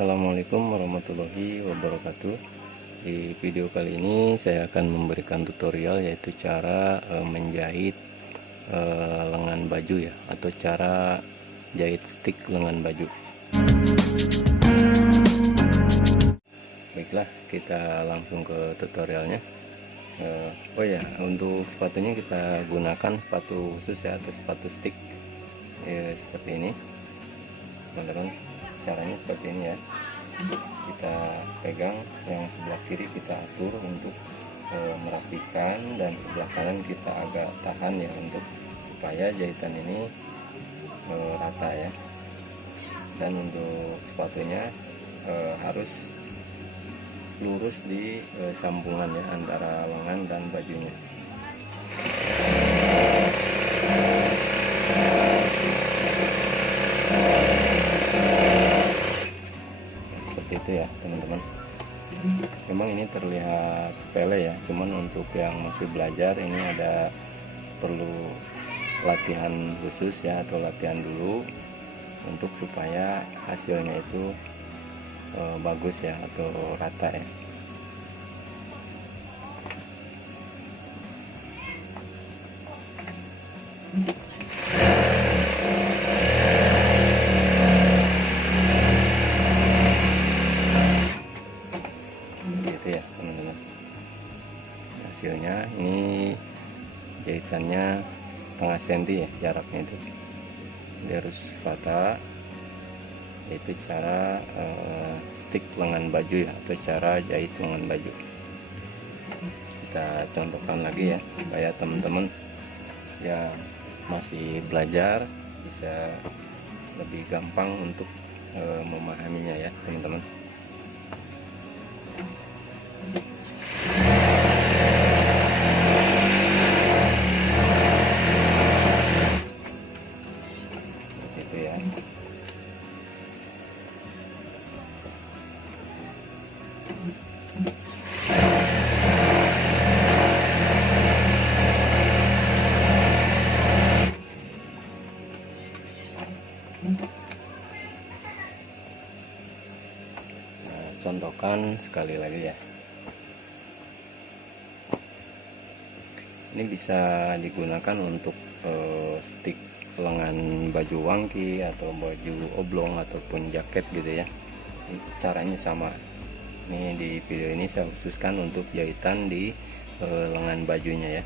Assalamualaikum warahmatullahi wabarakatuh. Di video kali ini saya akan memberikan tutorial, yaitu cara menjahit lengan baju ya, atau cara jahit stick lengan baju. Baiklah, kita langsung ke tutorialnya. Oh ya, untuk sepatunya kita gunakan sepatu khusus ya, atau sepatu stick ya, seperti ini teman-teman. Caranya seperti ini ya, kita pegang yang sebelah kiri, kita atur untuk merapikan, dan sebelah kanan kita agak tahan ya, untuk supaya jahitan ini rata ya. Dan untuk sepatunya harus lurus di sambungan ya, antara lengan dan bajunya. Itu ya teman-teman, memang ini terlihat sepele ya, cuman untuk yang masih belajar ini ada perlu latihan khusus ya, atau latihan dulu untuk supaya hasilnya itu bagus ya, atau rata ya. Gitu ya teman-teman, hasilnya ini jahitannya setengah senti ya jaraknya itu, dia harus rata. Itu cara stick lengan baju ya, atau cara jahit lengan baju. Kita contohkan lagi ya, supaya teman-teman yang masih belajar bisa lebih gampang untuk memahaminya ya teman-teman. Itu ya. Nah, contohkan sekali lagi ya. Ini bisa digunakan untuk stick lengan baju wangki, atau baju oblong, ataupun jaket gitu ya. Caranya sama. Ini di video ini saya khususkan untuk jahitan di lengan bajunya ya.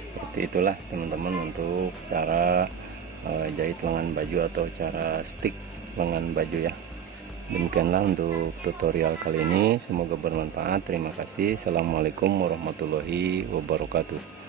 Seperti itulah teman-teman untuk cara jahit lengan baju, atau cara stick lengan baju ya. Demikianlah untuk tutorial kali ini, semoga bermanfaat. Terima kasih. Assalamualaikum warahmatullahi wabarakatuh.